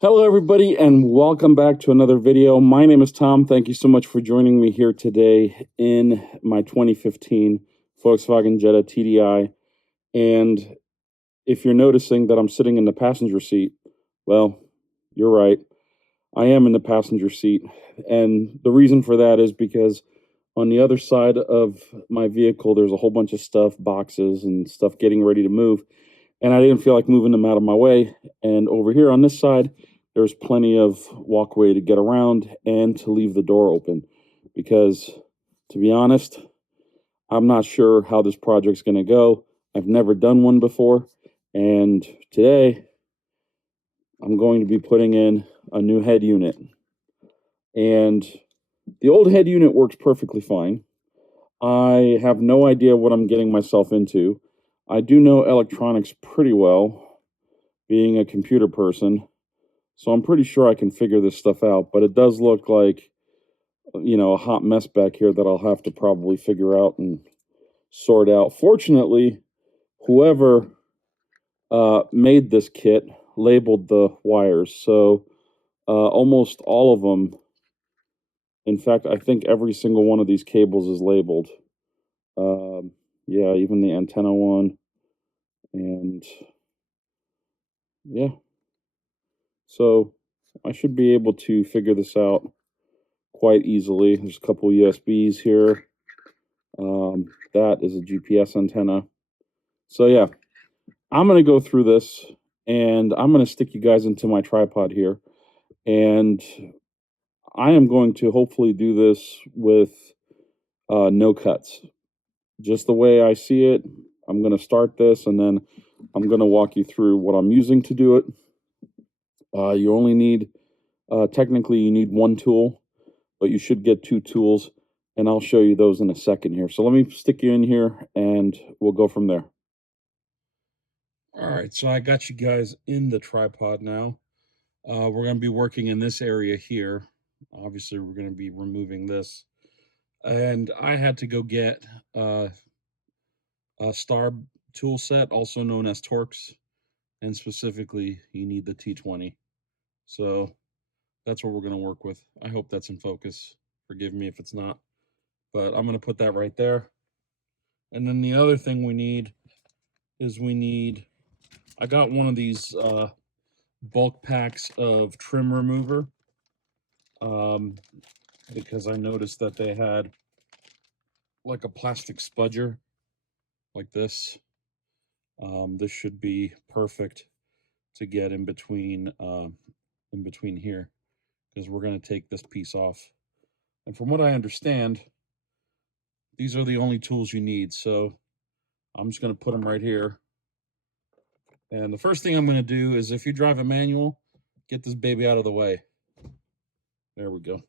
Hello, everybody, and welcome back to another video. My name is Tom. Thank you so much for joining me here today in my 2015 Volkswagen Jetta TDI. And if you're noticing that I'm sitting in the passenger seat, well, you're right. I am in the passenger seat. And the reason for that is because on the other side of my vehicle, there's a whole bunch of stuff, boxes and stuff getting ready to move. And I didn't feel like moving them out of my way. And over here on this side, there's plenty of walkway to get around and to leave the door open. Because to be honest, I'm not sure how this project's going to go. I've never done one before. And today, I'm going to be putting in a new head unit. And the old head unit works perfectly fine. I have no idea what I'm getting myself into. I do know electronics pretty well, being a computer person. So I'm pretty sure I can figure this stuff out, but it does look like, a hot mess back here that I'll have to probably figure out and sort out. Fortunately, whoever made this kit labeled the wires, so almost all of them, in fact, I think every single one of these cables is labeled. Yeah, even the antenna one, and yeah. So I should be able to figure this out quite easily. There's a couple USBs here. That is a GPS antenna. So yeah, I'm going to go through this and I'm going to stick you guys into my tripod here. And I am going to hopefully do this with no cuts. Just the way I see it, I'm going to start this and then I'm going to walk you through what I'm using to do it. You only need, technically you need one tool, but you should get two tools, and I'll show you those in a second here. So let me stick you in here and we'll go from there. All right, so I got you guys in the tripod now. We're going to be working in this area here. Obviously, we're going to be removing this. And I had to go get a star tool set, also known as Torx. And specifically, you need the T20. So that's what we're going to work with. I hope that's in focus. Forgive me if it's not. But I'm going to put that right there. And then the other thing we need is I got one of these bulk packs of trim remover because I noticed that they had like a plastic spudger like this. This should be perfect to get in between here, because we're going to take this piece off. And from what I understand, these are the only tools you need. So I'm just going to put them right here. And the first thing I'm going to do is, if you drive a manual, get this baby out of the way. There we go.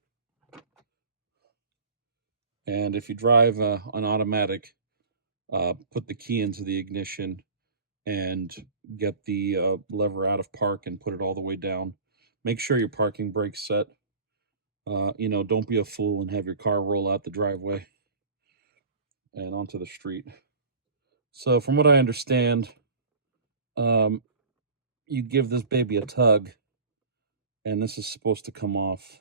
And if you drive an automatic, put the key into the ignition and get the lever out of park and put it all the way down. Make sure your parking brake's set. Don't be a fool and have your car roll out the driveway and onto the street. So from what I understand, you give this baby a tug, and this is supposed to come off.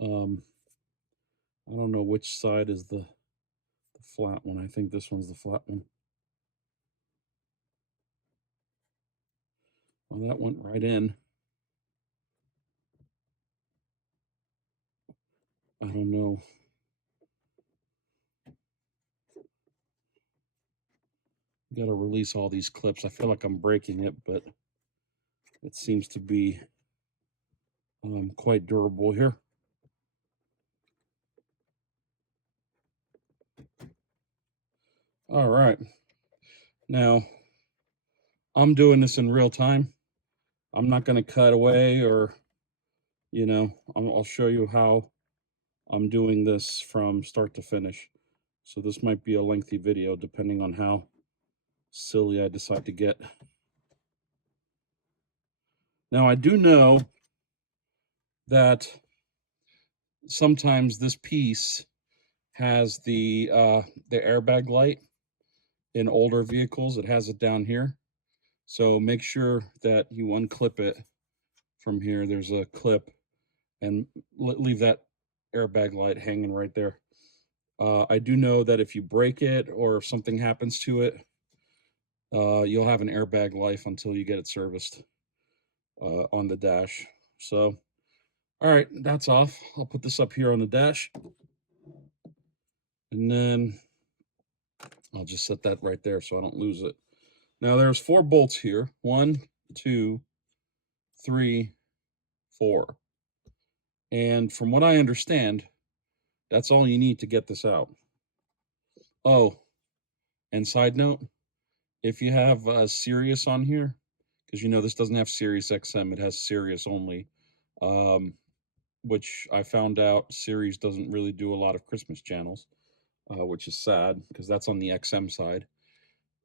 I don't know which side is the flat one. I think this one's the flat one. Well, that went right in. I don't know. Got to release all these clips. I feel like I'm breaking it, but it seems to be quite durable here. All right. Now, I'm doing this in real time. I'm not going to cut away or, I'll show you how I'm doing this from start to finish. So this might be a lengthy video depending on how silly I decide to get. Now, I do know that sometimes this piece has the airbag light. In older vehicles, it has it down here. So make sure that you unclip it from here. There's a clip, and leave that airbag light hanging right there. I do know that if you break it or if something happens to it, you'll have an airbag life until you get it serviced on the dash. So, all right, that's off. I'll put this up here on the dash, and then I'll just set that right there so I don't lose it. Now there's 4 bolts here. 1, 2, 3, 4. And from what I understand, that's all you need to get this out. Oh, and side note, if you have Sirius on here, because you know this doesn't have Sirius XM, it has Sirius only, which I found out Sirius doesn't really do a lot of Christmas channels, which is sad because that's on the XM side.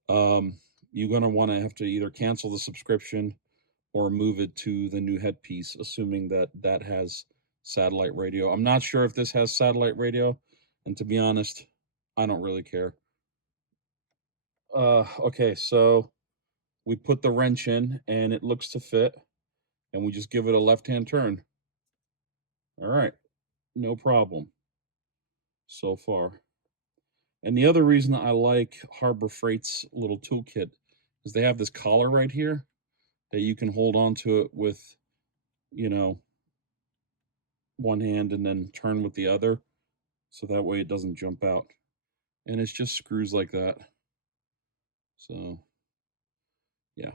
You're going to want to have to either cancel the subscription or move it to the new headpiece, assuming that that has satellite radio. I'm not sure if this has satellite radio, and to be honest, I don't really care. Okay, so we put the wrench in and it looks to fit, and we just give it a left-hand turn. All right, no problem so far. And the other reason I like Harbor Freight's little toolkit is they have this collar right here that you can hold on to it with, you know, one hand and then turn with the other, so that way it doesn't jump out. And it's just screws like that. So, yeah.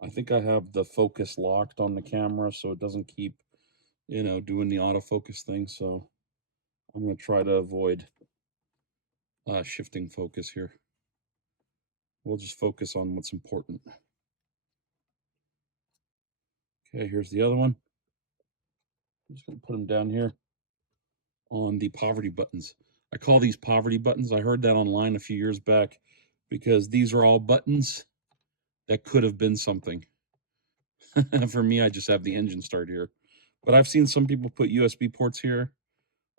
I think I have the focus locked on the camera so it doesn't keep, you know, doing the autofocus thing. So I'm going to try to avoid shifting focus here. We'll just focus on what's important. Okay, here's the other one. I'm just going to put them down here on the poverty buttons. I call these poverty buttons. I heard that online a few years back because these are all buttons that could have been something. For me, I just have the engine start here. But I've seen some people put USB ports here.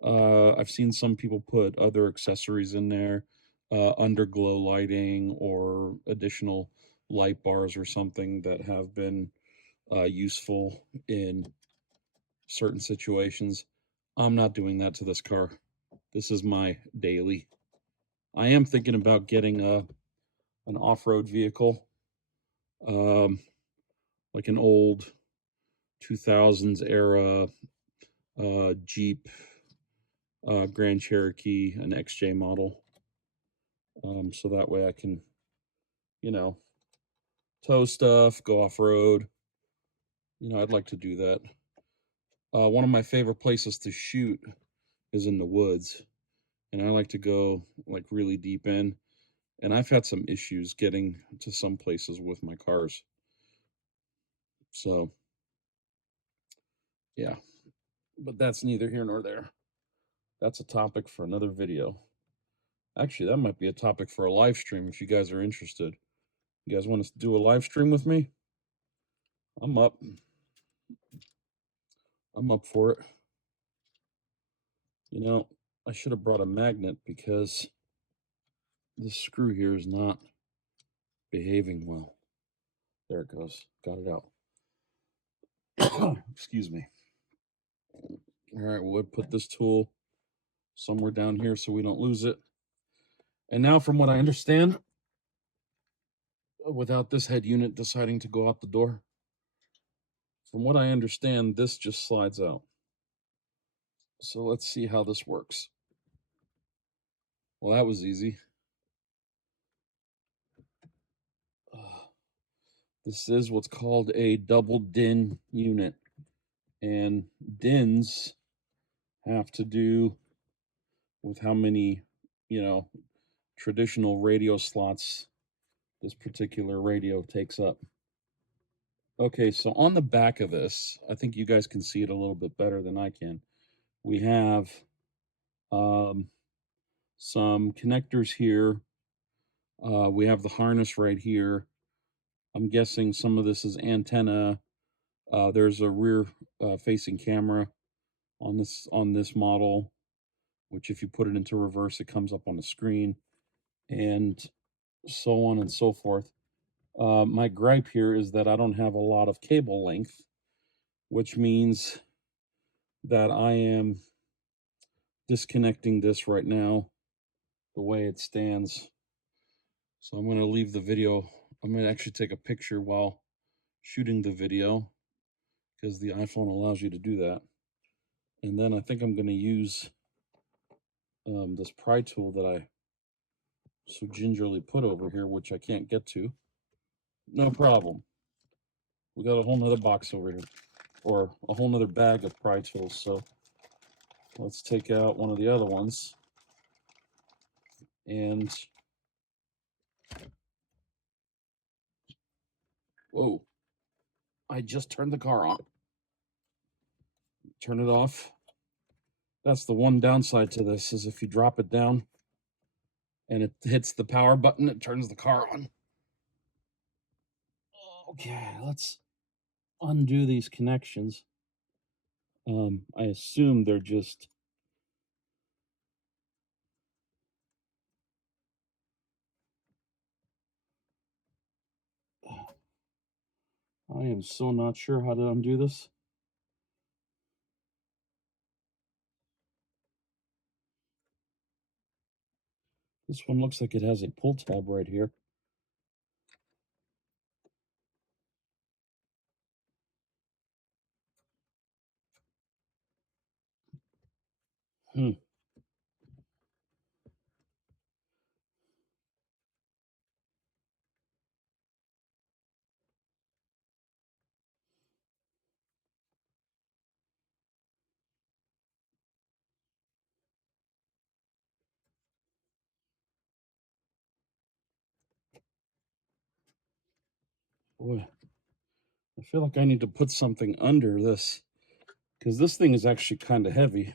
I've seen some people put other accessories in there, underglow lighting or additional light bars or something that have been useful in certain situations. I'm not doing that to this car. This is my daily. I am thinking about getting an off-road vehicle, like an old 2000s era Jeep Grand Cherokee, an XJ model. So that way I can, you know, tow stuff, go off-road. You know, I'd like to do that. One of my favorite places to shoot is in the woods, and I like to go like really deep in. And I've had some issues getting to some places with my cars. So, yeah, but that's neither here nor there. That's a topic for another video. Actually, that might be a topic for a live stream if you guys are interested. You guys want to do a live stream with me? I'm up. I'm up for it. You know, I should have brought a magnet because this screw here is not behaving well. There it goes. Got it out. Excuse me. All right, we'll put this tool somewhere down here so we don't lose it. And now, from what I understand, without this head unit deciding to go out the door, from what I understand, this just slides out. So let's see how this works. Well, that was easy. This is what's called a double DIN unit. And DINs have to do with how many, you know, traditional radio slots this particular radio takes up. Okay, so on the back of this, I think you guys can see it a little bit better than I can. We have some connectors here. We have the harness right here. I'm guessing some of this is antenna. There's a rear facing camera on this model, which if you put it into reverse, it comes up on the screen, and so on and so forth. My gripe here is that I don't have a lot of cable length, which means that I am disconnecting this right now the way it stands. So I'm going to leave the video. I'm going to actually take a picture while shooting the video because the iPhone allows you to do that. And then I think I'm going to use this pry tool that I so gingerly put over here, which I can't get to. No problem. We got a whole nother box over here, or a whole nother bag of pry tools. So let's take out one of the other ones. And whoa, I just turned the car on. Turn it off. That's the one downside to this, is if you drop it down and it hits the power button, it turns the car on. Okay, let's undo these connections. I assume they're just I am so not sure how to undo this. This one looks like it has a pull tab right here. Hmm. Boy, I feel like I need to put something under this because this thing is actually kind of heavy.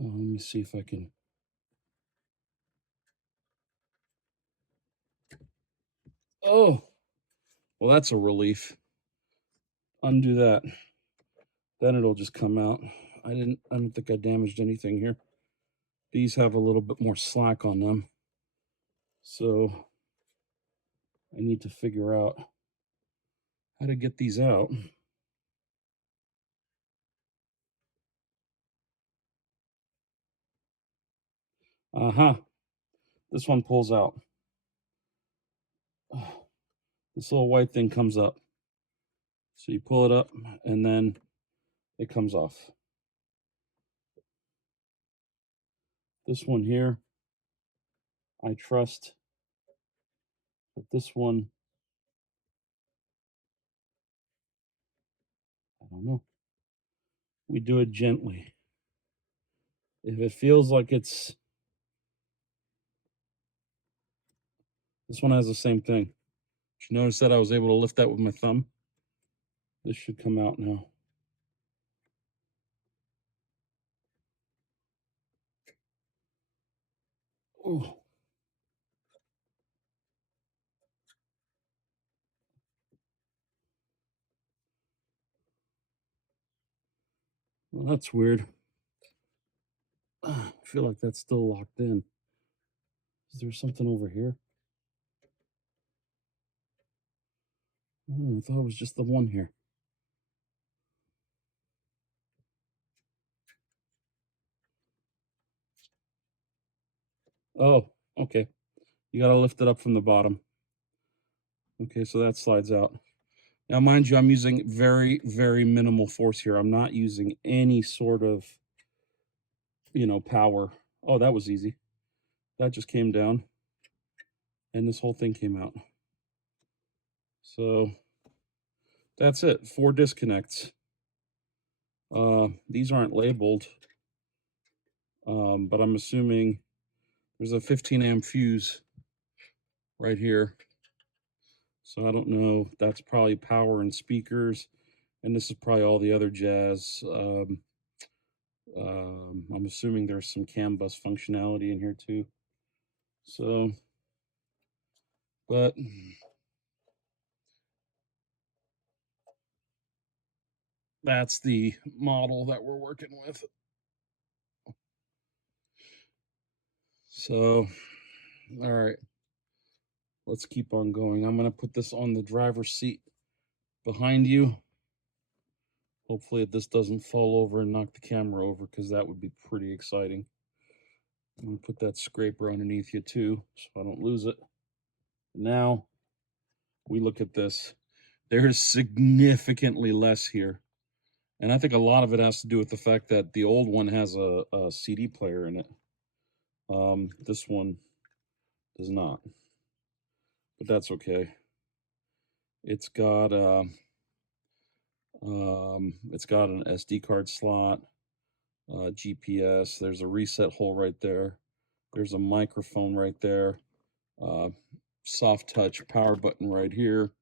Let me see if I can. Oh, well, that's a relief. Undo that. Then it'll just come out. I don't think I damaged anything here. These have a little bit more slack on them. So I need to figure out how to get these out. Uh-huh. This one pulls out. This little white thing comes up. So you pull it up and then it comes off. This one here, I trust. But this one, I don't know. We do it gently. If it feels like it's... This one has the same thing. Did you notice that I was able to lift that with my thumb? This should come out now. Oh. Well, that's weird. I feel like that's still locked in. Is there something over here? Oh, I thought it was just the one here. Oh, okay. You got to lift it up from the bottom. Okay, so that slides out. Now, mind you, I'm using very, very minimal force here. I'm not using any sort of, power. Oh, that was easy. That just came down, and this whole thing came out. So that's it. 4 disconnects. These aren't labeled, but I'm assuming there's a 15 amp fuse right here. So I don't know. That's probably power and speakers, and this is probably all the other jazz. I'm assuming there's some CAN bus functionality in here too. So, but that's the model that we're working with. So, all right. let's keep on going. I'm going to put this on the driver's seat behind you. Hopefully this doesn't fall over and knock the camera over, because that would be pretty exciting. I'm going to put that scraper underneath you too, so I don't lose it. Now we look at this. There's significantly less here. And I think a lot of it has to do with the fact that the old one has a CD player in it. This one does not, but that's okay. It's got an SD card slot, GPS. There's a reset hole right there. There's a microphone right there. Soft touch power button right here.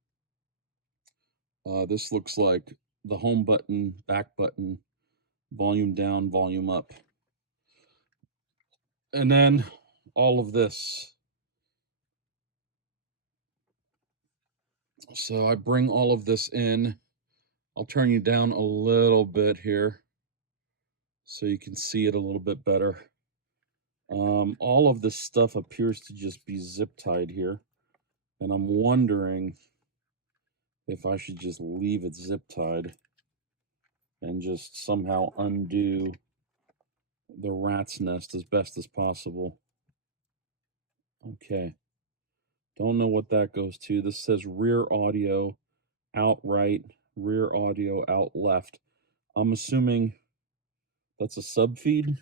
This looks like the home button, back button, volume down, volume up. And then all of this. So I bring all of this in. I'll turn you down a little bit here so you can see it a little bit better. All of this stuff appears to just be zip tied here. And I'm wondering if I should just leave it zip tied and just somehow undo the rat's nest as best as possible. Okay. Don't know what that goes to. This says rear audio out right, rear audio out left. I'm assuming that's a sub feed.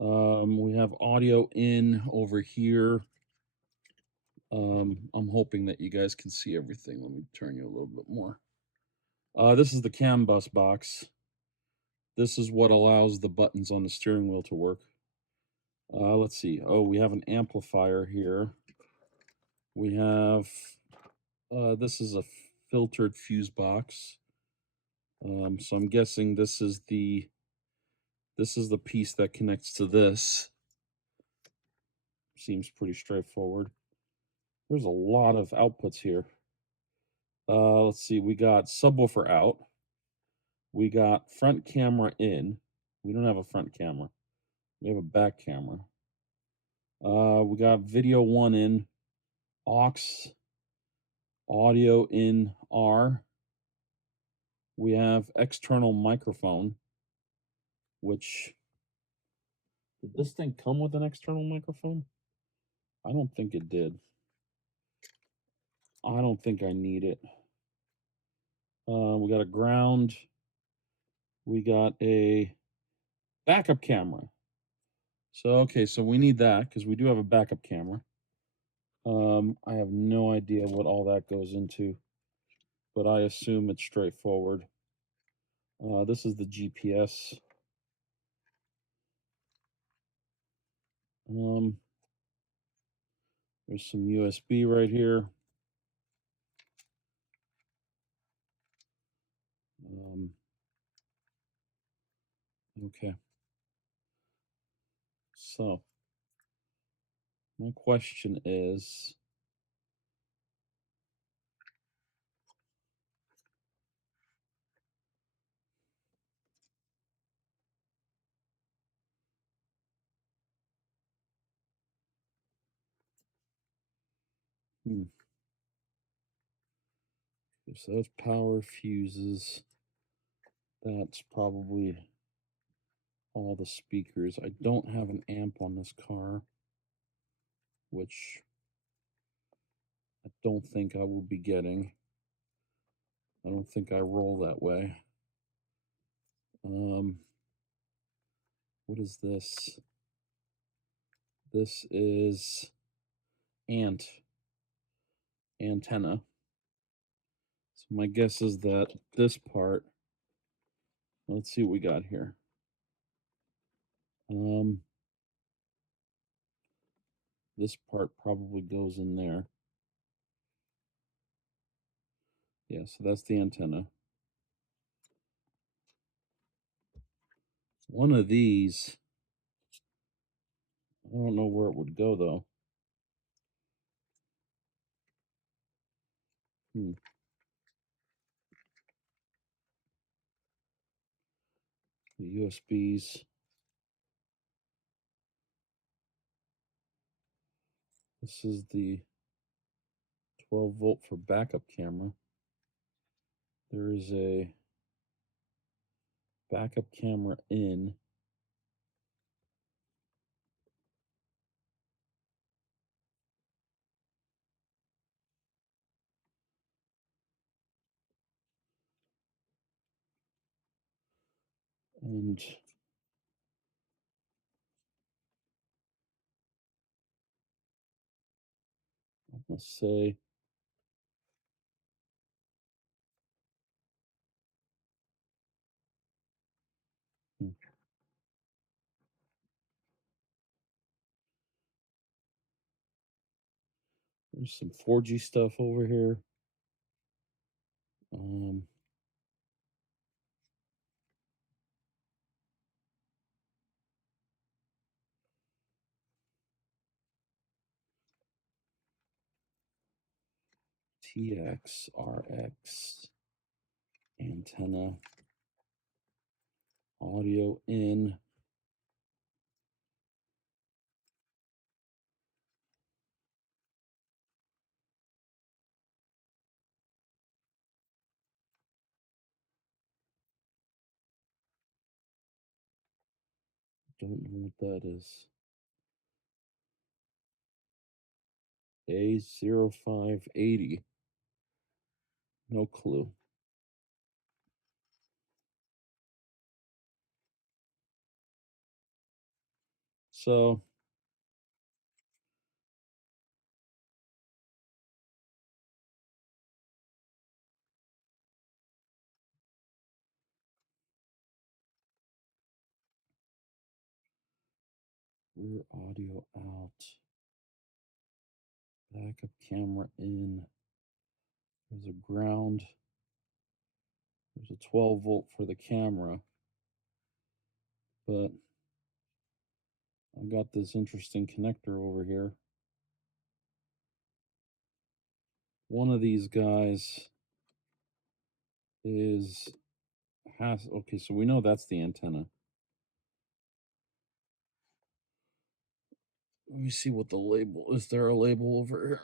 We have audio in over here. I'm hoping that you guys can see everything. Let me turn you a little bit more. This is the CAN bus box. This is what allows the buttons on the steering wheel to work. Let's see. Oh, we have an amplifier here. We have, this is a filtered fuse box. So I'm guessing this is the piece that connects to this. Seems pretty straightforward. There's a lot of outputs here. Let's see, we got subwoofer out. We got front camera in. We don't have a front camera. We have a back camera. We got video 1 in, aux, audio in R. We have external microphone, which, did this thing come with an external microphone? I don't think it did. I don't think I need it. We got a ground. We got a backup camera. So, okay, so we need that because we do have a backup camera. I have no idea what all that goes into, but I assume it's straightforward. This is the GPS. There's some USB right here. Okay. So, my question is, so those power fuses, that's probably all the speakers. I don't have an amp on this car, which I don't think I will be getting. I don't think I roll that way. What is this? This is antenna. So my guess is that this part, let's see what we got here. This part probably goes in there. Yeah, so that's the antenna. One of these, I don't know where it would go though. The USBs. This is the 12-volt for backup camera. There is a backup camera in. And I must say, there's some 4G stuff over here. TX, RX, antenna, audio in. Don't know what that is. A0580. No clue. So rear audio out. Backup camera in. There's a ground. There's a 12-volt for the camera. But I've got this interesting connector over here. One of these guys okay, so we know that's the antenna. Let me see what the label is. There a label over here?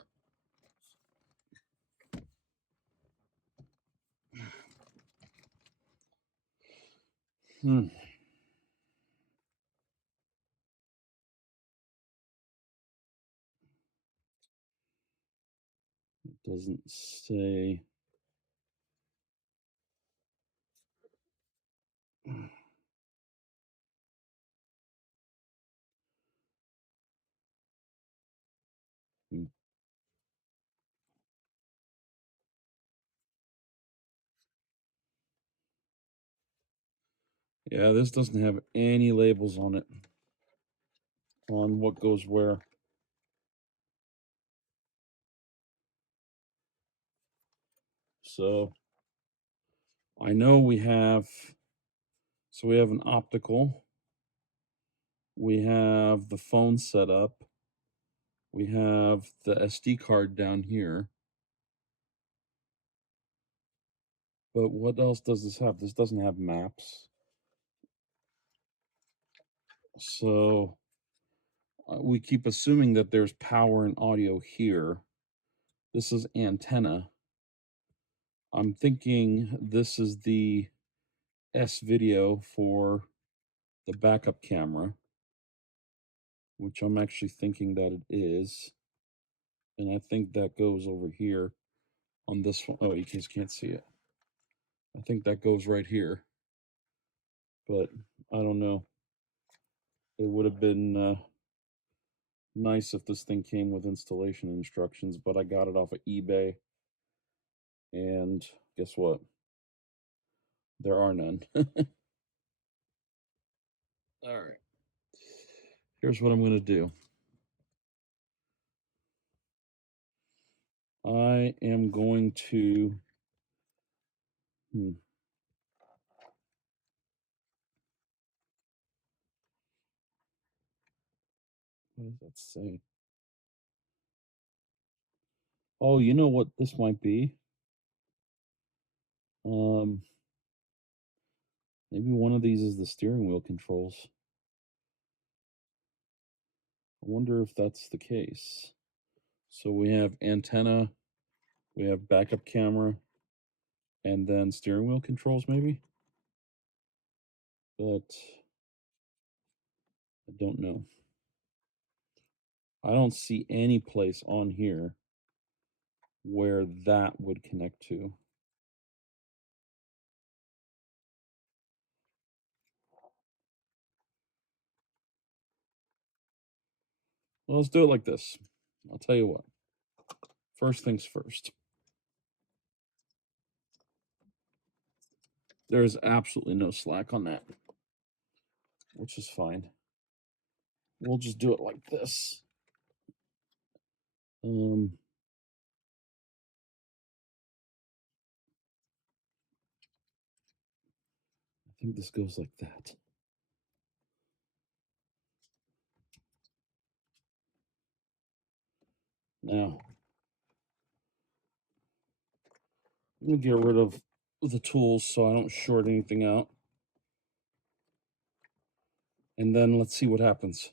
It doesn't say. Yeah, this doesn't have any labels on it on what goes where. So I know we have an optical, we have the phone set up, we have the SD card down here. But what else does this have? This doesn't have maps. So we keep assuming that there's power and audio here. This is antenna. I'm thinking this is the S video for the backup camera, which I'm actually thinking that it is. And I think that goes over here on this one. Oh, you guys can't see it. I think that goes right here. But I don't know. It would have been nice if this thing came with installation instructions, but I got it off of eBay. And guess what? There are none. All right. Here's what I'm going to do. I am going to what does that say? Oh, you know what this might be? Maybe one of these is the steering wheel controls. I wonder if that's the case. So we have antenna, We have backup camera and then steering wheel controls maybe, but I don't know. I don't see any place on here where that would connect to. Well, let's do it like this. I'll tell you what. First things first. There's absolutely no slack on that, which is fine. We'll just do it like this. I think this goes like that. Now, let me get rid of the tools so I don't short anything out. And then let's see what happens.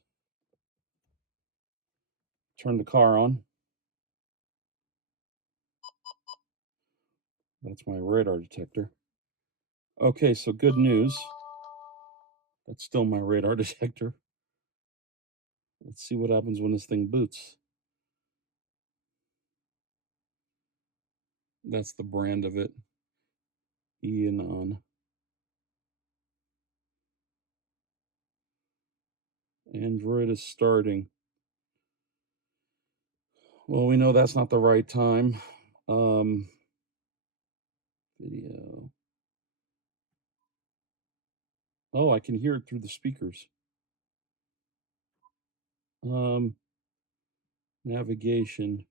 Turn the car on. That's my radar detector. Okay, so good news. That's still my radar detector. Let's see what happens when this thing boots. That's the brand of it. Ian on. Android is starting. Well, we know that's not the right time. Video. Oh, I can hear it through the speakers. Navigation.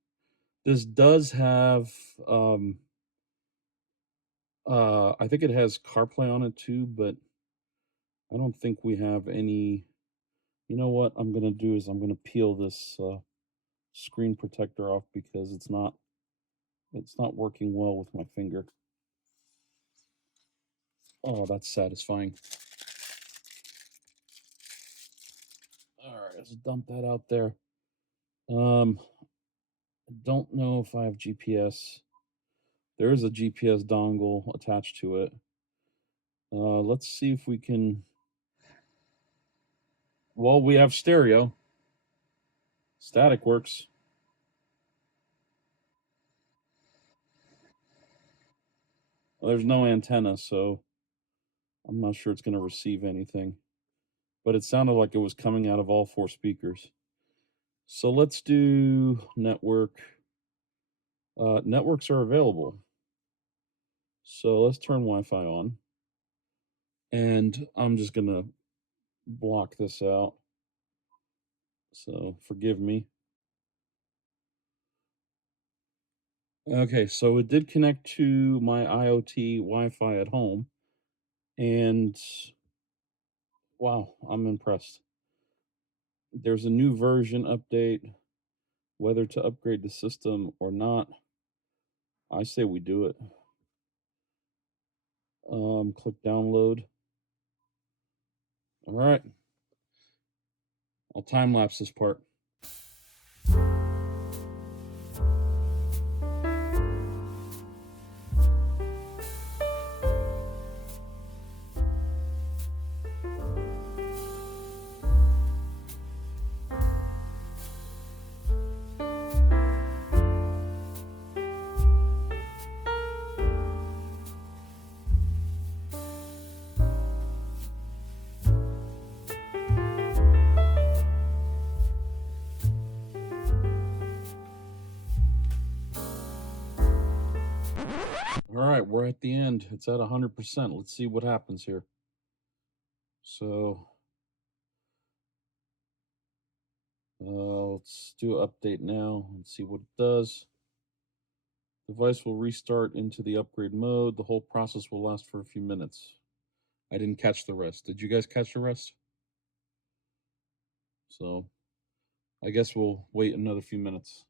This does have I think it has CarPlay on it too, but I don't think we have any. You know what I'm gonna do is I'm gonna peel this screen protector off because it's not working well with my finger. Oh, that's satisfying. All right, let's dump that out there. I don't know if I have GPS. There is a GPS dongle attached to it. Let's see if we can. Well, we have stereo. Static works. Well, there's no antenna, so I'm not sure it's going to receive anything. But it sounded like it was coming out of all four speakers. So let's do network. Networks are available. So let's turn Wi-Fi on. And I'm just going to block this out. So forgive me. Okay, so it did connect to my IoT Wi-Fi at home. And wow, I'm impressed. There's a new version update. Whether to upgrade the system or not, I say we do it. Click download. All right. I'll time lapse this part. All right, we're at the end. It's at 100%. Let's see what happens here. So let's do an update now and see what it does. Device will restart into the upgrade mode. The whole process will last for a few minutes. I didn't catch the rest. Did you guys catch the rest? So I guess we'll wait another few minutes.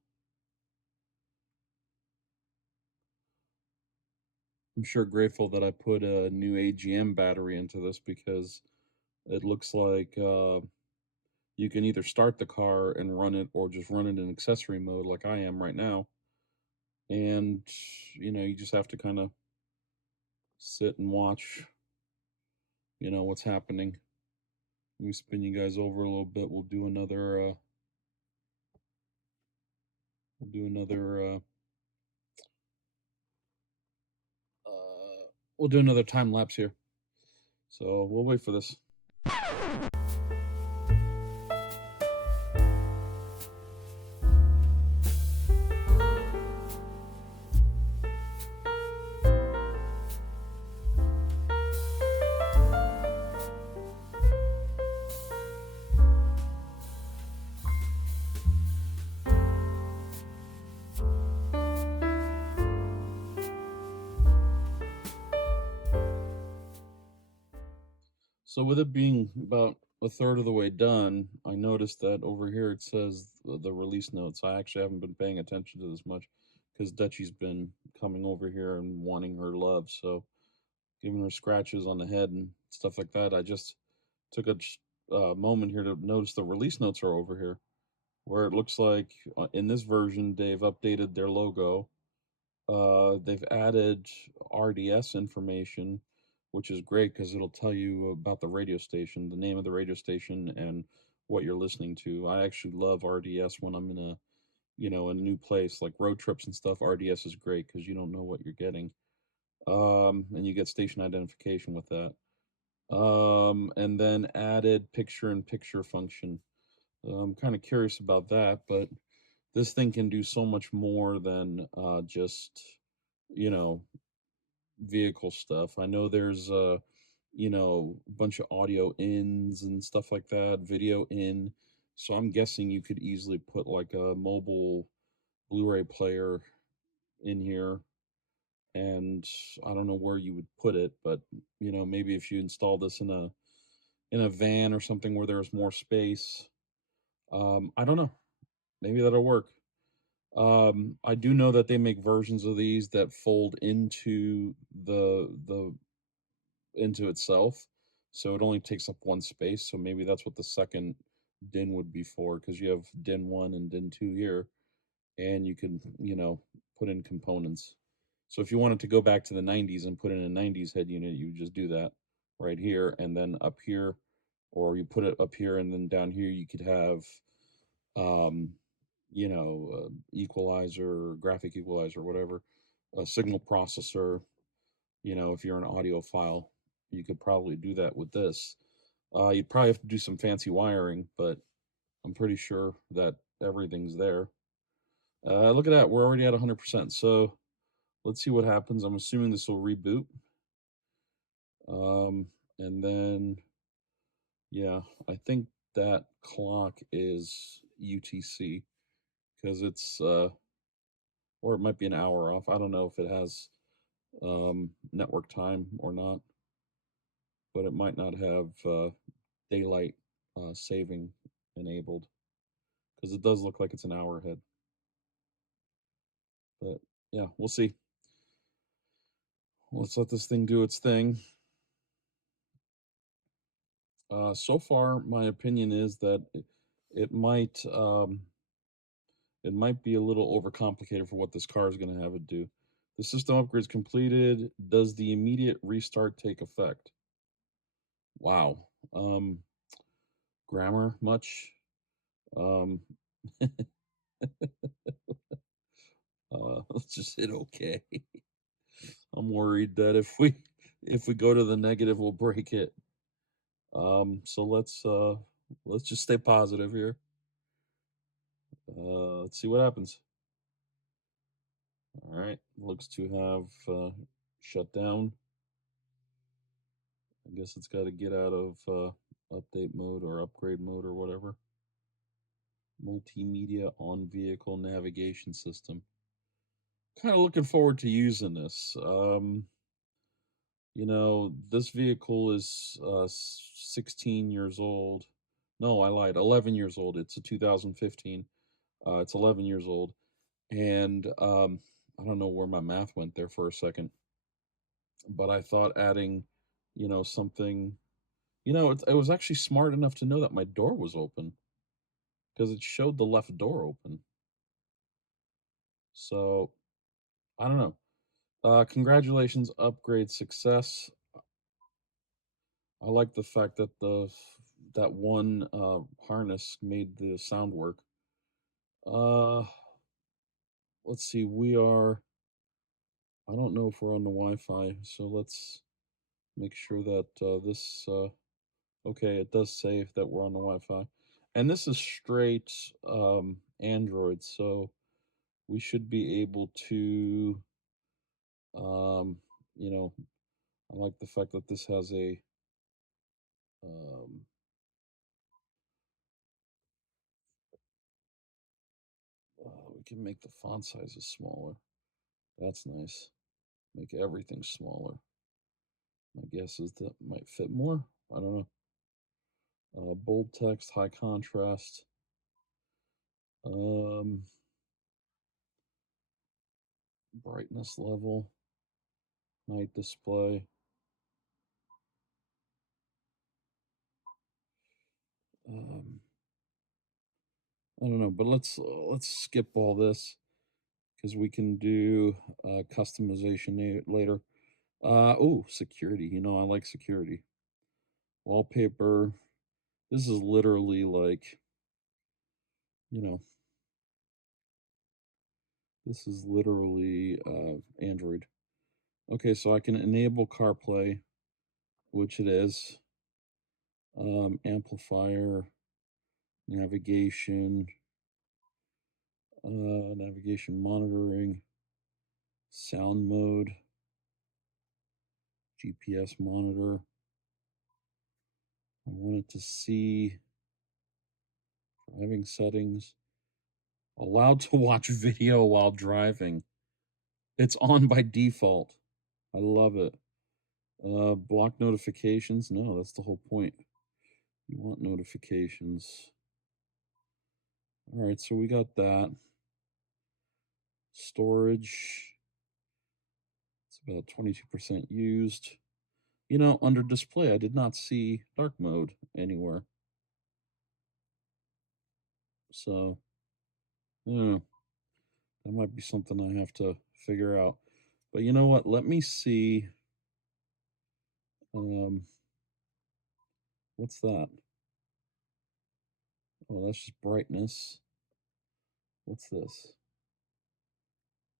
I'm sure grateful that I put a new AGM battery into this because it looks like you can either start the car and run it or just run it in accessory mode like I am right now. and you just have to kind of sit and watch, what's happening. Let me spin you guys over a little bit. We'll do another time lapse here. So we'll wait for this. So with it being about a third of the way done, I noticed that over here it says the release notes. I actually haven't been paying attention to this much because Dutchie's been coming over here and wanting her love. So giving her scratches on the head and stuff like that. I just took a moment here to notice the release notes are over here, where it looks like in this version they've updated their logo. They've added RDS information, which is great because it'll tell you about the radio station, the name of the radio station, and what you're listening to. I actually love RDS when I'm in a new place like road trips and stuff. RDS is great because you don't know what you're getting, and you get station identification with that. And then added picture-in-picture function. I'm kind of curious about that, but this thing can do so much more than just you know vehicle stuff. I know there's a bunch of audio ins and stuff like that, video in. So I'm guessing you could easily put like a mobile Blu-ray player in here, and I don't know where you would put it, but maybe if you install this in a van or something where there's more space, I don't know, maybe that'll work. I do know that they make versions of these that fold the into itself, so it only takes up one space. So maybe that's what the second DIN would be for, because you have DIN 1 and DIN 2 here, and you can put in components. So if you wanted to go back to the 90s and put in a 90s head unit, you would just do that right here, and then up here, or you put it up here, and then down here you could have um equalizer, graphic equalizer, whatever, a signal processor. If you're an audiophile, you could probably do that with this. You'd probably have to do some fancy wiring, but I'm pretty sure that everything's there. Look at that, we're already at 100%. So let's see what happens. I'm assuming this will reboot. And then, yeah, I think that clock is UTC because it's, or it might be an hour off. I don't know if it has network time or not, but it might not have daylight saving enabled because it does look like it's an hour ahead. But yeah, we'll see. Let's let this thing do its thing. So far, my opinion is that it might be a little overcomplicated for what this car is going to have it do. The system upgrade is completed. Does the immediate restart take effect? Wow. Grammar much? Let's just hit okay. I'm worried that if we go to the negative, we'll break it. So let's just stay positive here. Let's see what happens. All right, looks to have shut down. I guess it's got to get out of update mode or upgrade mode or whatever. Multimedia on vehicle navigation system. Kind of looking forward to using this. This vehicle is 16 years old. No, I lied. 11 years old. It's a 2015. It's 11 years old. And I don't know where my math went there for a second, but I thought adding, something, it was actually smart enough to know that my door was open because it showed the left door open. So I don't know. Congratulations, upgrade success. I like the fact that that one harness made the sound work. Uh, let's see. We are. I don't know if we're on the Wi-Fi, so let's make sure that this. Okay, it does say that we're on the Wi-Fi, and this is straight Android, so we should be able to. Um, you know, I like the fact that this has a. Um, we can make the font sizes smaller. That's nice. Make everything smaller. My guess is that might fit more. I don't know. Bold text, high contrast. Um, brightness level, night display. Um, I don't know, but let's skip all this because we can do customization later. Oh, security. You know, I like security. Wallpaper. This is literally like, you know, this is literally Android. Okay, so I can enable CarPlay, which it is. Amplifier, navigation, navigation monitoring, sound mode, GPS monitor. I wanted to see driving settings. Allowed to watch video while driving. It's on by default. I love it. Block notifications. No, that's the whole point. You want notifications. All right, so we got that. Storage. It's about 22% used. You know, under display, I did not see dark mode anywhere. So, yeah, that might be something I have to figure out. But you know what? Let me see. What's that? Oh, that's just brightness. What's this?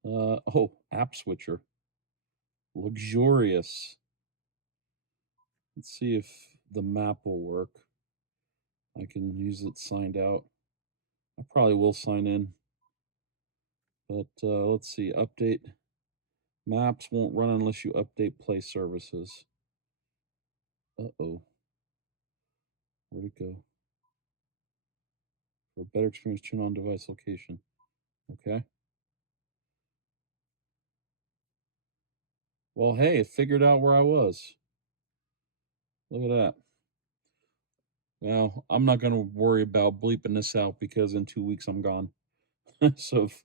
Oh, app switcher. Luxurious. Let's see if the map will work. I can use it signed out. I probably will sign in. But let's see. Update. Maps won't run unless you update Play services. Uh-oh. Where'd it go? For a better experience, turn on device location. Okay. Well, hey, it figured out where I was. Look at that. Well, I'm not going to worry about bleeping this out because in 2 weeks I'm gone. So if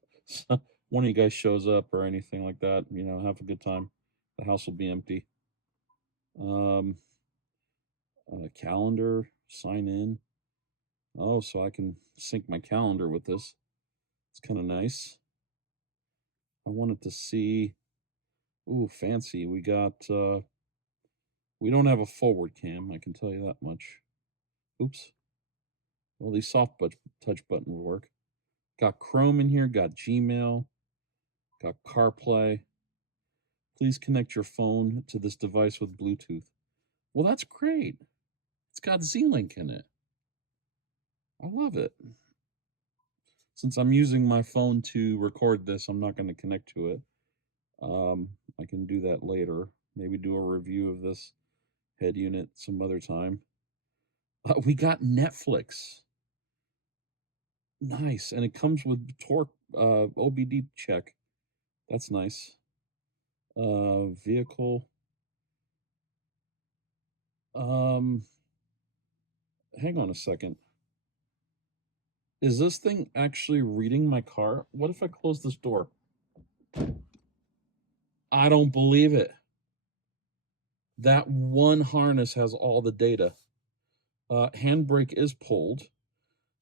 one of you guys shows up or anything like that, you know, have a good time. The house will be empty. Um, calendar, sign in. Oh, so I can sync my calendar with this. It's kind of nice. I wanted to see. Ooh, fancy. We got. We don't have a forward cam. I can tell you that much. Oops. Well, these soft touch buttons will work. Got Chrome in here. Got Gmail. Got CarPlay. Please connect your phone to this device with Bluetooth. Well, that's great. It's got Z-Link in it. I love it. Since I'm using my phone to record this, I'm not going to connect to it. I can do that later. Maybe do a review of this head unit some other time. We got Netflix. Nice. And it comes with torque OBD check. That's nice. Vehicle. Hang on a second. Is this thing actually reading my car? What if I close this door? I don't believe it. That one harness has all the data. Handbrake is pulled.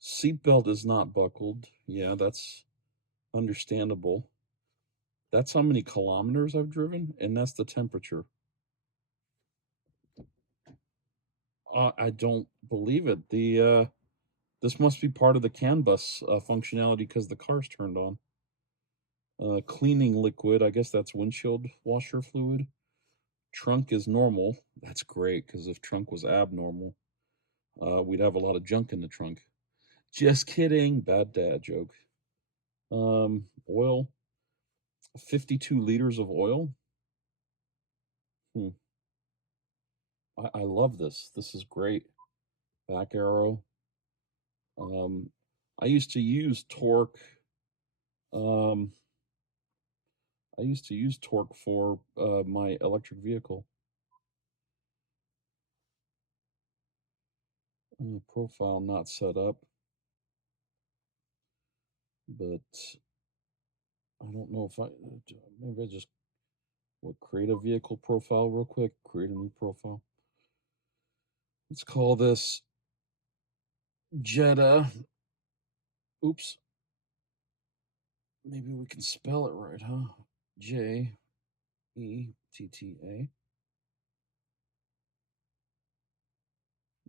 Seatbelt is not buckled. Yeah, that's understandable. That's how many kilometers I've driven, and that's the temperature. I don't believe it. This must be part of the CAN bus functionality because the car's turned on. Cleaning liquid, I guess that's windshield washer fluid. Trunk is normal. That's great because if trunk was abnormal, we'd have a lot of junk in the trunk. Just kidding. Bad dad joke. Oil, 52 liters of oil. I love this. This is great. Back arrow. I used to use torque. Um, I used to use torque for my electric vehicle. Profile not set up, but I don't know if maybe I just create a vehicle profile real quick. Create a new profile. Let's call this Jetta. Oops. Maybe we can spell it right, huh? Jetta.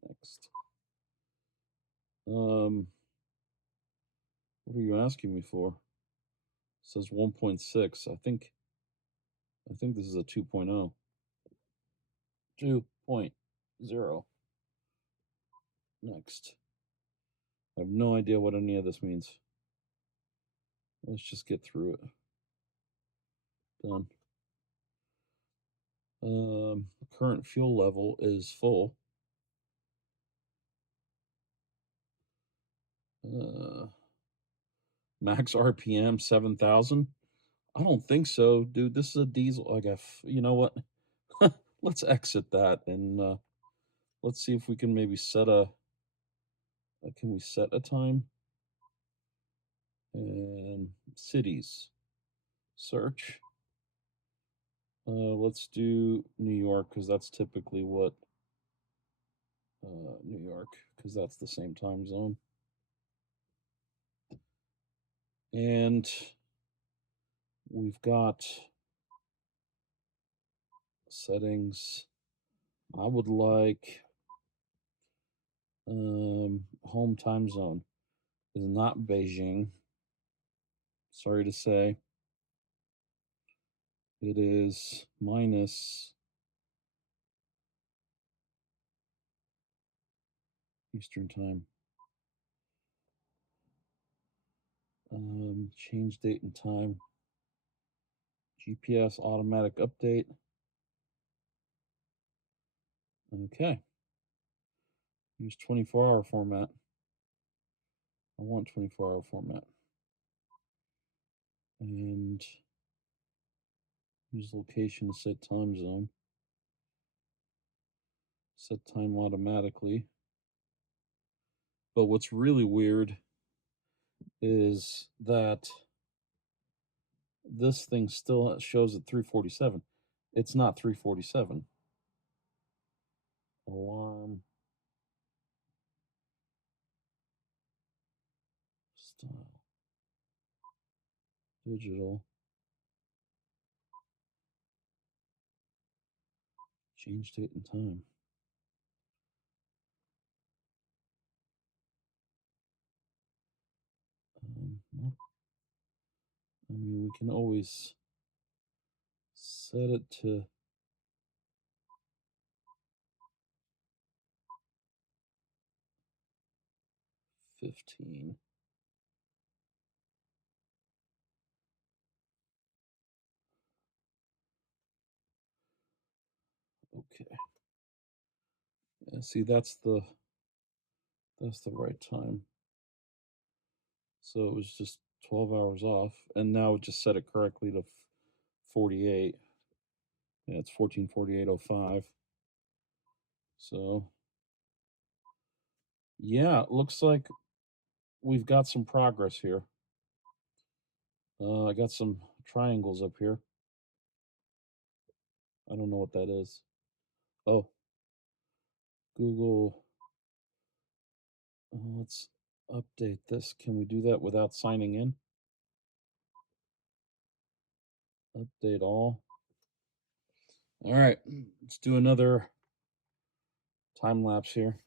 Next. What are you asking me for? It says 1.6. I think this is a 2.0. 2.0. Next. I have no idea what any of this means. Let's just get through it. Done. Current fuel level is full. Max RPM 7,000. I don't think so, dude. This is a diesel. You know what? Let's exit that and let's see if we can maybe set can we set a time? And cities. Search. Let's do New York because that's typically what New York, because that's the same time zone. And we've got settings. I would like home time zone is not Beijing. Sorry to say. It is minus Eastern time. Change date and time. GPS automatic update. Okay. Use 24-hour format. I want 24-hour format. And use location to set time zone. Set time automatically. But what's really weird is that this thing still shows at 3:47. It's not 3:47. Alarm. Style. Digital. Change date and time. I mean, we can always set it to 15. Okay. Yeah, see, that's the right time. So it was just 12 hours off, and now it just set it correctly to 48. Yeah, it's 14:48:05. So yeah, it looks like we've got some progress here. I got some triangles up here. I don't know what that is. Oh, Google. Let's update this. Can we do that without signing in? Update all. All right, let's do another time lapse here.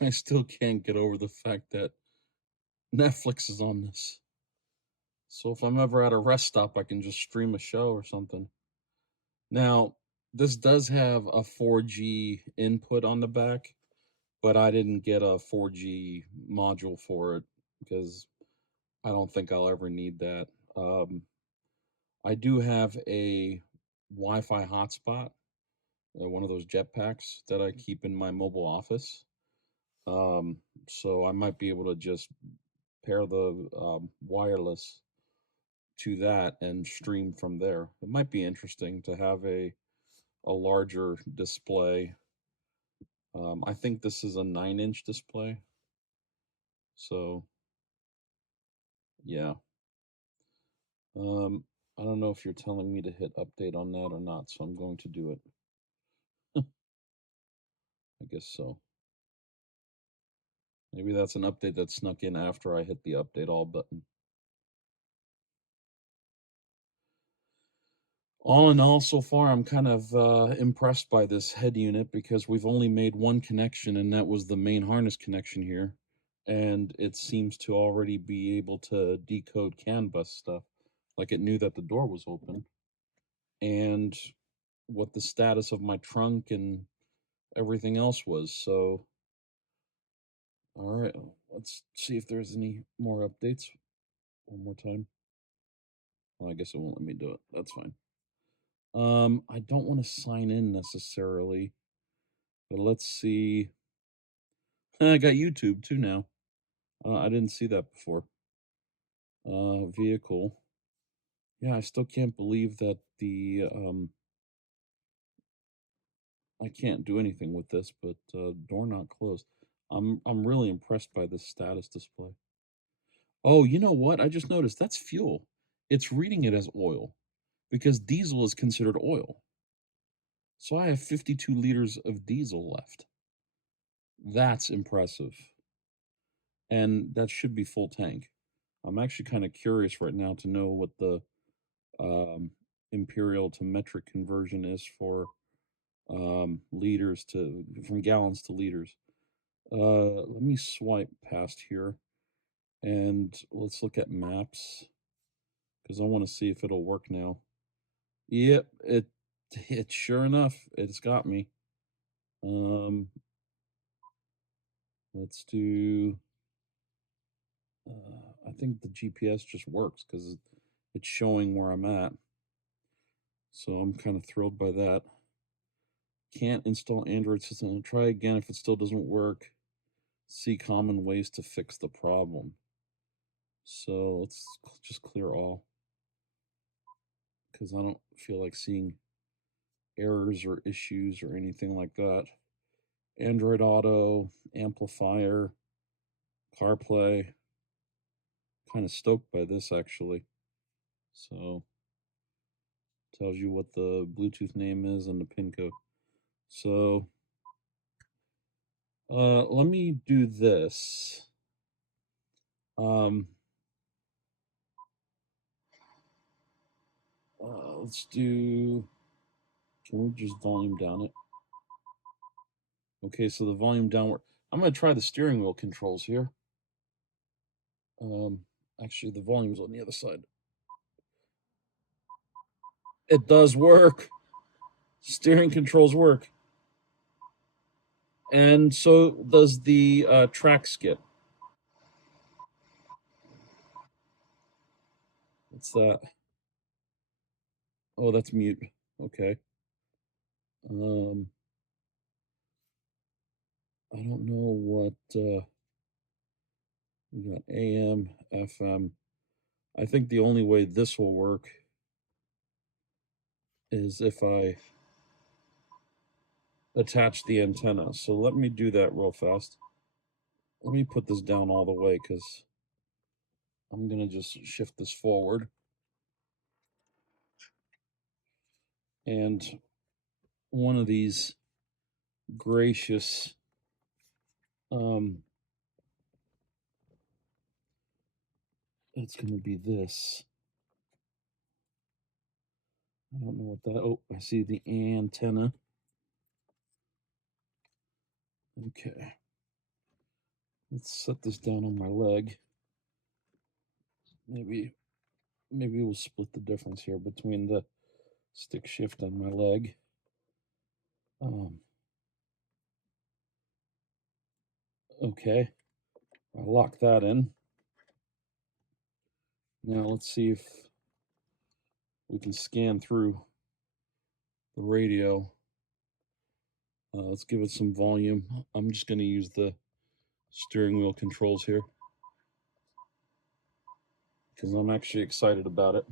I still can't get over the fact that Netflix is on this. So if I'm ever at a rest stop, I can just stream a show or something. Now, this does have a 4G input on the back, but I didn't get a 4G module for it because I don't think I'll ever need that. I do have a Wi-Fi hotspot, one of those jetpacks that I keep in my mobile office. So I might be able to just pair the wireless to that and stream from there. It might be interesting to have a larger display. I think this is a 9-inch display. So yeah. I don't know if you're telling me to hit update on that or not, so I'm going to do it. I guess so. Maybe that's an update that snuck in after I hit the update all button. All in all, so far, I'm kind of impressed by this head unit because we've only made one connection, and that was the main harness connection here. And it seems to already be able to decode CAN bus stuff, like it knew that the door was open, and what the status of my trunk and everything else was. So, all right, let's see if there's any more updates. One more time. Well, I guess it won't let me do it. That's fine. I don't want to sign in necessarily, but let's see. I got YouTube too now. I didn't see that before. Vehicle. Yeah, I still can't believe that the I can't do anything with this, but door not closed. I'm really impressed by this status display. Oh, you know what? I just noticed that's fuel. It's reading it as oil because diesel is considered oil. So I have 52 liters of diesel left. That's impressive. And that should be full tank. I'm actually kind of curious right now to know what the imperial to metric conversion is for liters to from gallons to liters. Let me swipe past here and let's look at maps because I want to see if it'll work now. Yep, it sure enough, it's got me. Let's do. I think the GPS just works because it's showing where I'm at. So I'm kind of thrilled by that. Can't install Android system. Try again if it still doesn't work. See common ways to fix the problem. So let's just clear all because I don't feel like seeing errors or issues or anything like that. Android Auto, amplifier, CarPlay. Kind of stoked by this actually. So tells you what the Bluetooth name is and the pin code. So let me do this. Let's do. Can we just volume down it? Okay, so the volume downward. I'm gonna try the steering wheel controls here. Actually, the volume's on the other side. It does work. Steering controls work. And so does the track skip. What's that? Oh, that's mute. Okay. I don't know what we got AM, FM. I think the only way this will work is if I attach the antenna. So let me do that real fast. Let me put this down all the way because I'm going to just shift this forward. And one of these gracious it's going to be this. I don't know what that. Oh, I see the antenna. Okay. Let's set this down on my leg. Maybe we'll split the difference here between the stick shift on my leg. Okay. I'll lock that in. Now let's see if we can scan through the radio. Let's give it some volume. I'm just going to use the steering wheel controls here because I'm actually excited about it.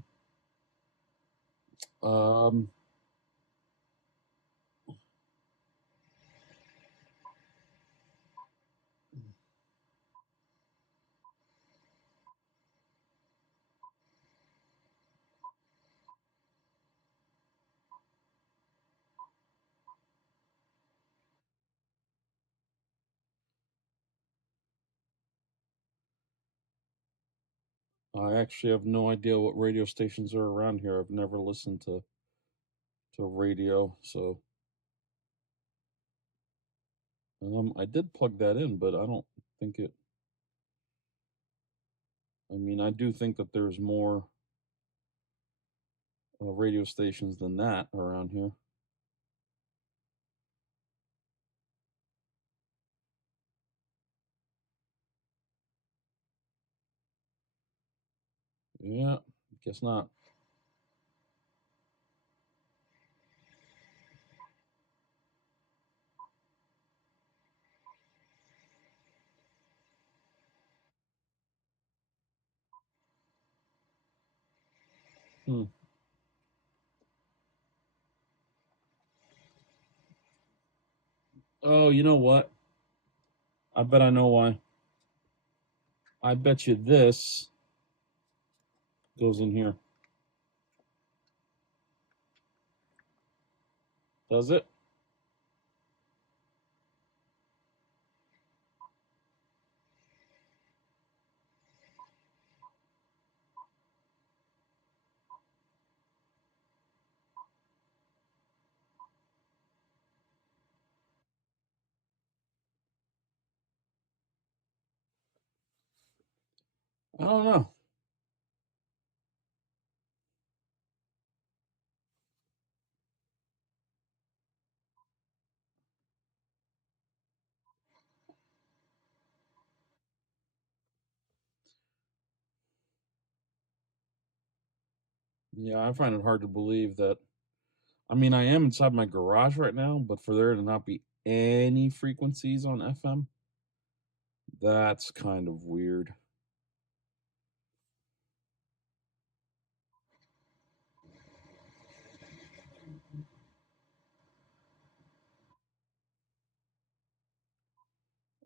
I actually have no idea what radio stations are around here. I've never listened to radio, so I did plug that in, but I don't think it. I mean, I do think that there's more radio stations than that around here. Yeah, guess not. Oh, you know what? I bet I know why. I bet you this goes in here. Does it? I don't know. Yeah, I find it hard to believe that. I mean, I am inside my garage right now, but for there to not be any frequencies on FM, that's kind of weird.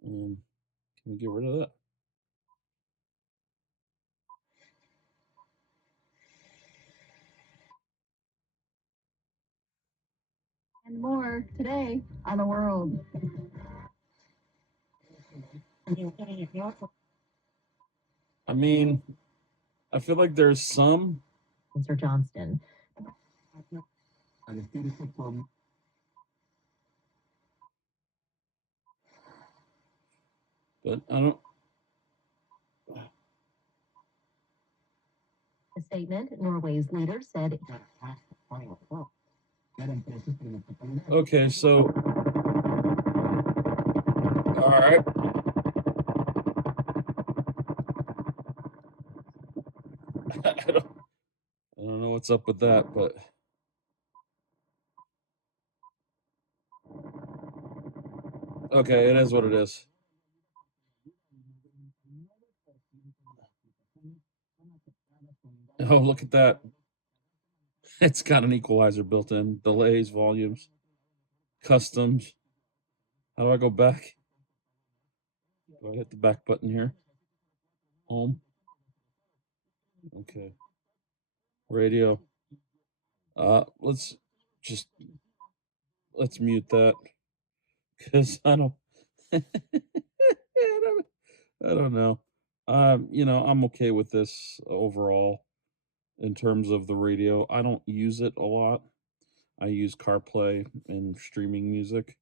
Can we get rid of that? And more today on the world. I mean, I feel like there's some. Mr. Johnston. But I don't. A statement, Norway's leader said. Okay, so. All right. I don't know what's up with that, but. Okay, it is what it is. Oh, look at that. It's got an equalizer built in. Delays, volumes, customs. How do I go back? Do I hit the back button here? Home. Okay. Radio. Let's just let's mute that because I don't, I don't, I don't know. I'm okay with this overall in terms of the radio. I don't use it a lot. I use CarPlay and streaming music.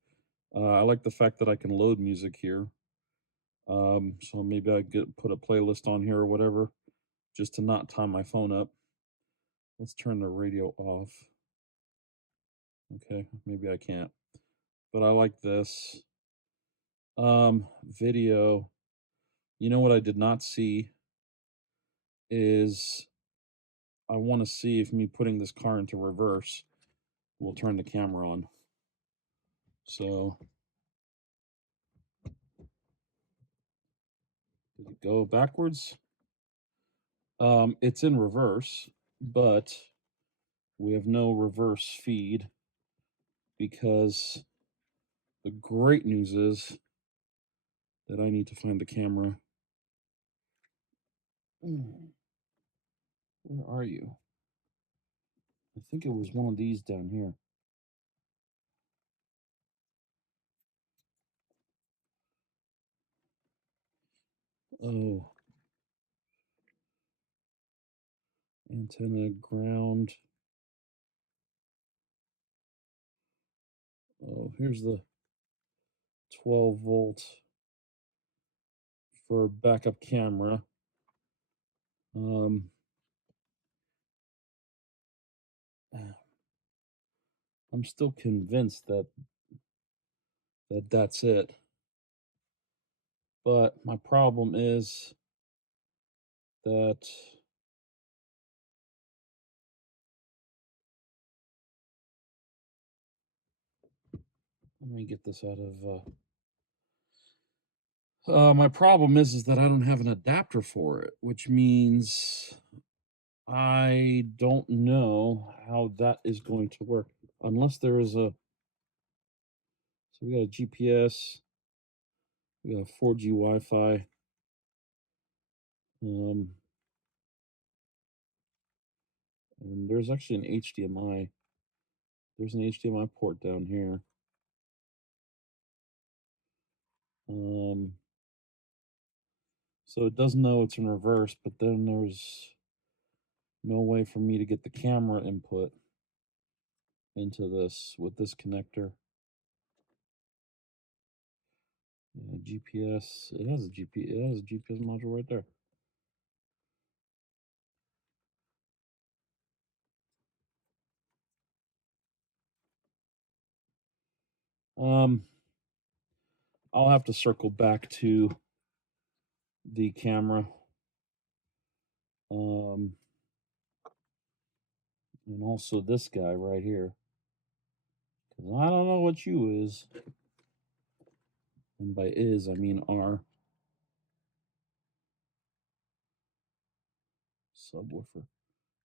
I like the fact that I can load music here. So maybe I could put a playlist on here or whatever, just to not tie my phone up. Let's turn the radio off. Okay, maybe I can't, but I like this. Video. You know what I did not see is I want to see if me putting this car into reverse will turn the camera on. So, did it go backwards? It's in reverse, but we have no reverse feed because the great news is that I need to find the camera. Where are you? I think it was one of these down here. Oh, antenna ground. Oh, here's the 12-volt for backup camera. Um, I'm still convinced that that's it. But my problem is that let me get this out of my problem is that I don't have an adapter for it, which means I don't know how that is going to work unless there is a. So we got a GPS, we got 4G Wi-Fi. And there's actually an HDMI. There's an HDMI port down here. So it does know it's in reverse, but then there's no way for me to get the camera input into this with this connector. Yeah, GPS. It has a GPS. It has a GPS module right there. I'll have to circle back to the camera. And also this guy right here. Because I don't know what U is. And by is, I mean R. Subwoofer.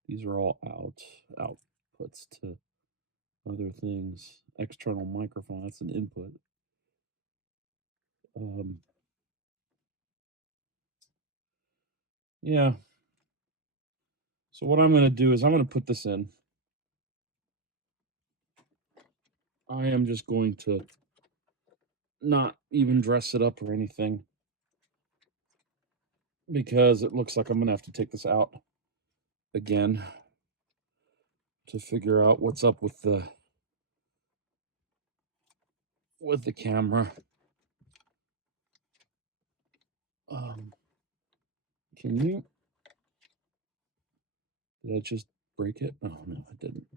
These are all outputs to other things. External microphone, that's an input. Yeah. So what I'm going to do is I'm going to put this in. I am just going to not even dress it up or anything because it looks like I'm going to have to take this out again to figure out what's up with the camera. Can you? Did I just break it? Oh no, I didn't.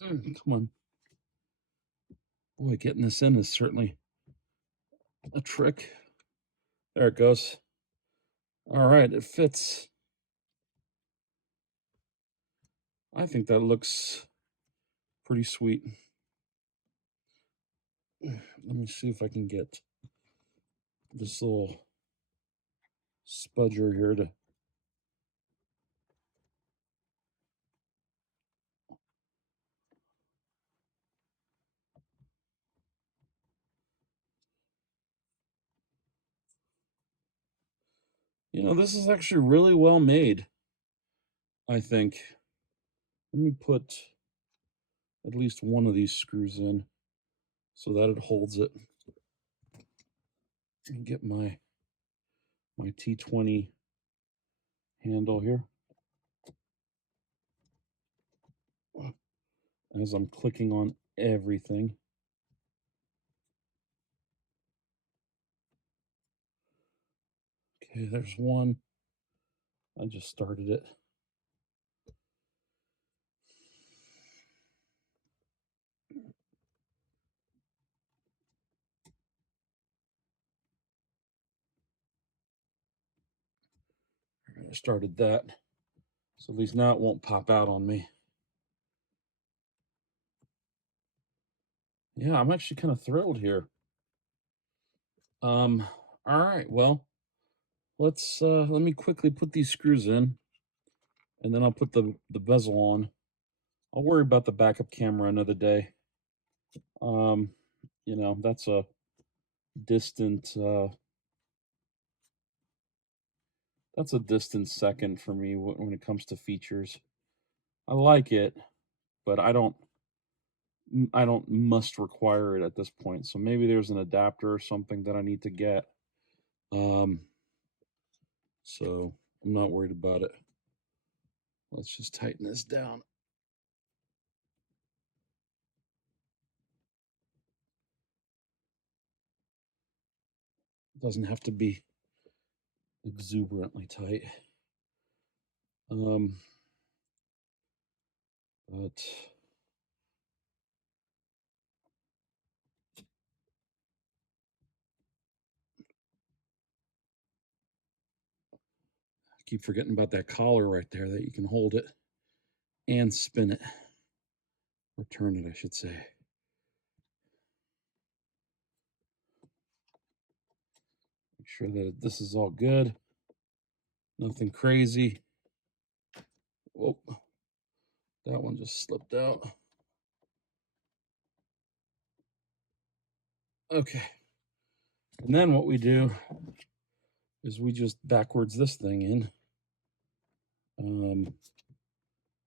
Come on. Boy, getting this in is certainly a trick. There it goes. All right, it fits. I think that looks pretty sweet. Let me see if I can get this little spudger here to. You know, this is actually really well made, I think. Let me put at least one of these screws in so that it holds it. And get my T20 handle here. As I'm clicking on everything. Okay, there's one. I just started it. I started that. So at least now it won't pop out on me. Yeah, I'm actually kind of thrilled here. All right, well, let me quickly put these screws in, and then I'll put the bezel on. I'll worry about the backup camera another day. You know, that's a distant second for me when it comes to features. I like it, but I don't must require it at this point. So maybe there's an adapter or something that I need to get. So I'm not worried about it. Let's just tighten this down. It doesn't have to be exuberantly tight. But I keep forgetting about that collar right there, that you can hold it and spin it, or turn it, I should say. Make sure that this is all good. Nothing crazy. Oh, that one just slipped out. Okay. And then what we do is we just backwards this thing in.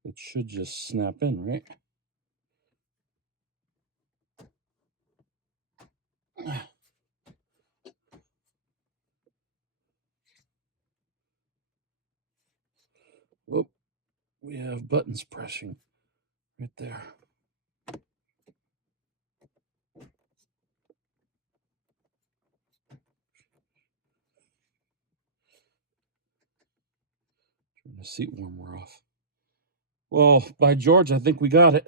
It should just snap in, right? Oh, we have buttons pressing right there. Turn the seat warmer off. Well, by George, I think we got it.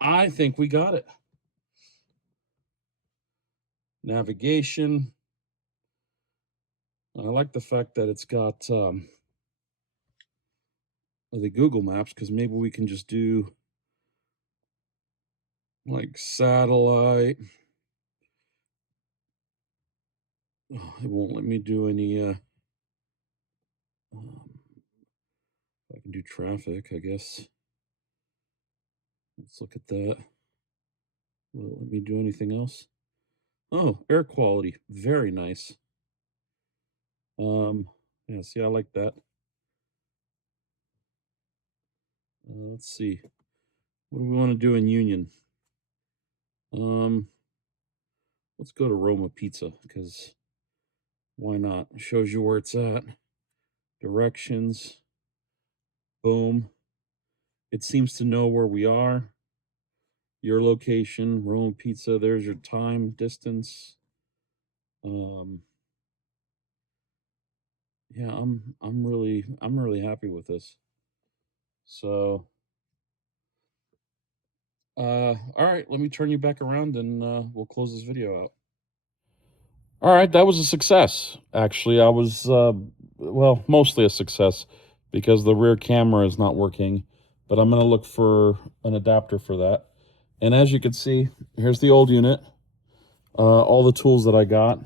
I think we got it. Navigation. I like the fact that it's got the Google Maps, because maybe we can just do like satellite. Oh, it won't let me do any I can do traffic, I guess. Let's look at that. Will it let me do anything else? Oh, air quality, very nice. Yeah, see, I like that. Let's see. What do we want to do in Union? Let's go to Roma Pizza, because why not? It shows you where it's at. Directions. Boom. It seems to know where we are. Your location, Roma Pizza. There's your time, distance. Yeah, I'm really happy with this. So, all right, let me turn you back around, and we'll close this video out. All right, that was a success. Actually, I was, well, mostly a success, because the rear camera is not working, but I'm going to look for an adapter for that. And as you can see, here's the old unit, all the tools that I got.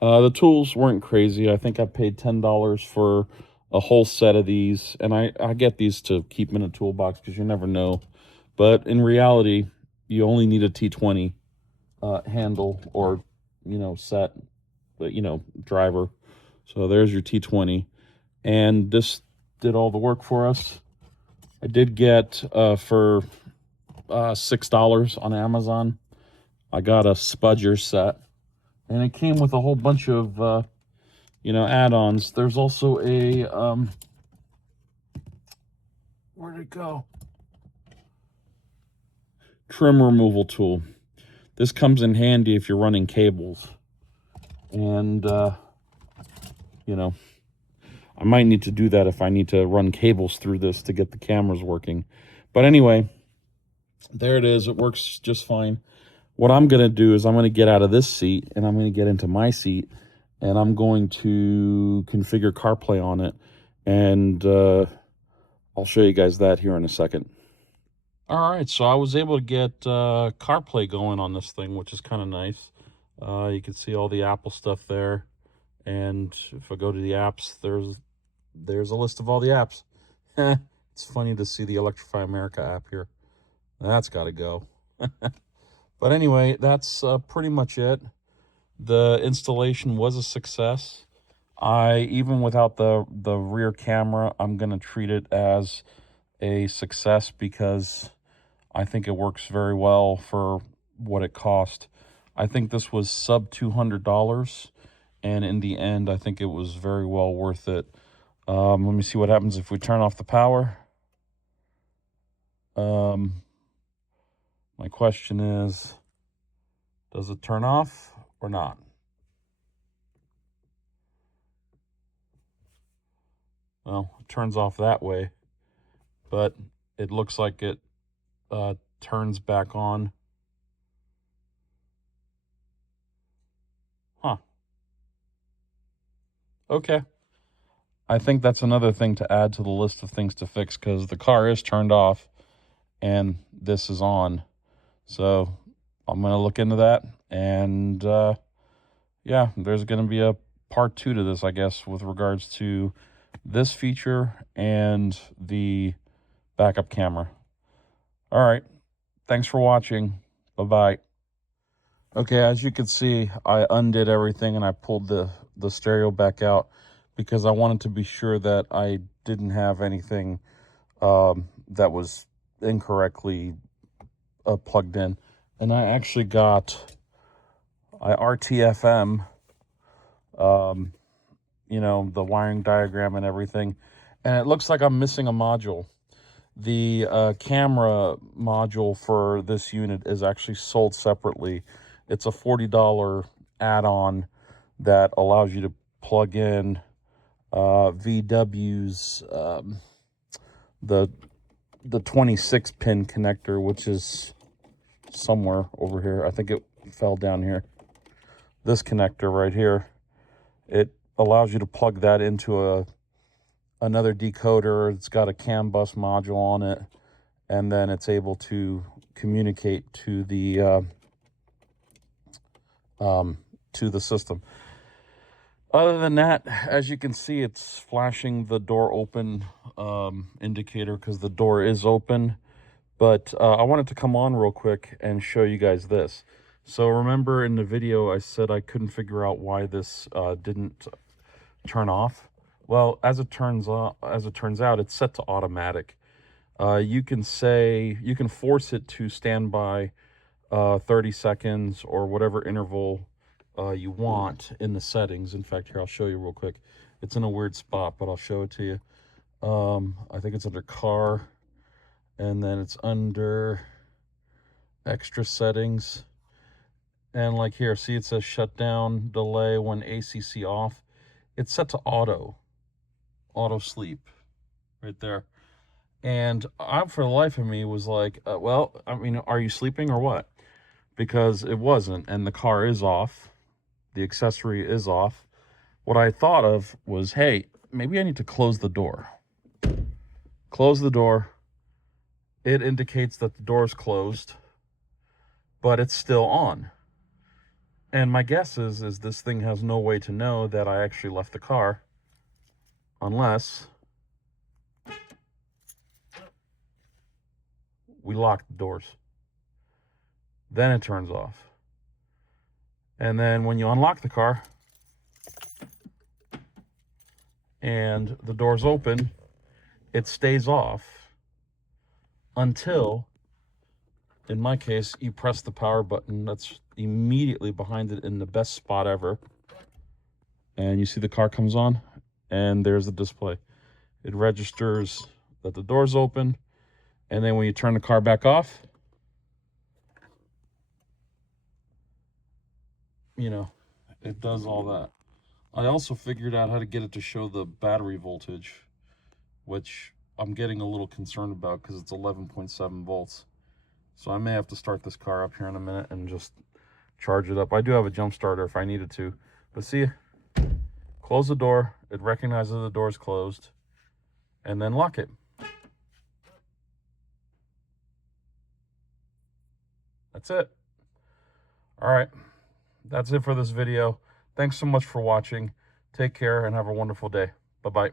The tools weren't crazy. I think I paid $10 for a whole set of these, and I get these to keep in a toolbox, because you never know. But in reality, you only need a T20 handle, or, you know, set. driver. So there's your T20. And this did all the work for us. I did get for $6 on Amazon. I got a spudger set, and it came with a whole bunch of add-ons. There's also a where'd it go? Trim removal tool. This comes in handy if you're running cables, and I might need to do that if I need to run cables through this to get the cameras working. But anyway, there it is. It works just fine. What I'm going to do is I'm going to get out of this seat and I'm going to get into my seat, and I'm going to configure CarPlay on it, and I'll show you guys that here in a second. All right, so I was able to get CarPlay going on this thing, which is kind of nice. You can see all the Apple stuff there, and if I go to the apps, there's a list of all the apps. It's funny to see the Electrify America app here. That's got to go. But anyway, that's pretty much it. The installation was a success. Even without the rear camera, I'm going to treat it as a success because I think it works very well for what it cost. I think this was sub $200, and in the end, I think it was very well worth it. Let me see what happens if we turn off the power. My question is, does it turn off or not? Well, it turns off that way, but it looks like it turns back on. Huh. Okay. I think that's another thing to add to the list of things to fix, because the car is turned off and this is on. So I'm going to look into that, and yeah, there's going to be a part 2 to this, I guess, with regards to this feature and the backup camera. All right. Thanks for watching. Bye-bye. Okay, as you can see, I undid everything and I pulled the stereo back out because I wanted to be sure that I didn't have anything that was incorrectly plugged in. And I actually got RTFM, the wiring diagram and everything. And it looks like I'm missing a module. The camera module for this unit is actually sold separately. It's a $40 add-on that allows you to plug in VW's the 26-pin connector, which is somewhere over here. I think it fell down here. This connector right here. It allows you to plug that into another decoder. It's got a CAN bus module on it, and then it's able to communicate to the system. Other than that, as you can see, it's flashing the door open indicator because the door is open. But I wanted to come on real quick and show you guys this. So remember in the video I said I couldn't figure out why this didn't turn off. Well, as it turns out, it's set to automatic. You can force it to stand by 30 seconds or whatever interval you want in the settings. In fact, here, I'll show you real quick. It's in a weird spot, but I'll show it to you. I think it's under car, and then it's under extra settings. And like here, see it says shutdown delay when ACC off. It's set to auto sleep right there. And I, for the life of me, was like, well, I mean, are you sleeping or what? Because it wasn't, and the car is off. The accessory is off. What I thought of was, hey, maybe I need to close the door. Close the door. It indicates that the door is closed, but it's still on. And my guess is this thing has no way to know that I actually left the car unless we lock the doors. Then it turns off. And then when you unlock the car, and the door's open, it stays off until, in my case, you press the power button. That's immediately behind it in the best spot ever. And you see the car comes on, and there's the display. It registers that the door's open, and then when you turn the car back off, you know, it does all that. I also figured out how to get it to show the battery voltage, which I'm getting a little concerned about because it's 11.7 volts. So I may have to start this car up here in a minute and just charge it up. I do have a jump starter if I needed to. But see, close the door, it recognizes the door is closed, and then lock it. That's it. All right, that's it for this video. Thanks so much for watching. Take care and have a wonderful day. Bye-bye.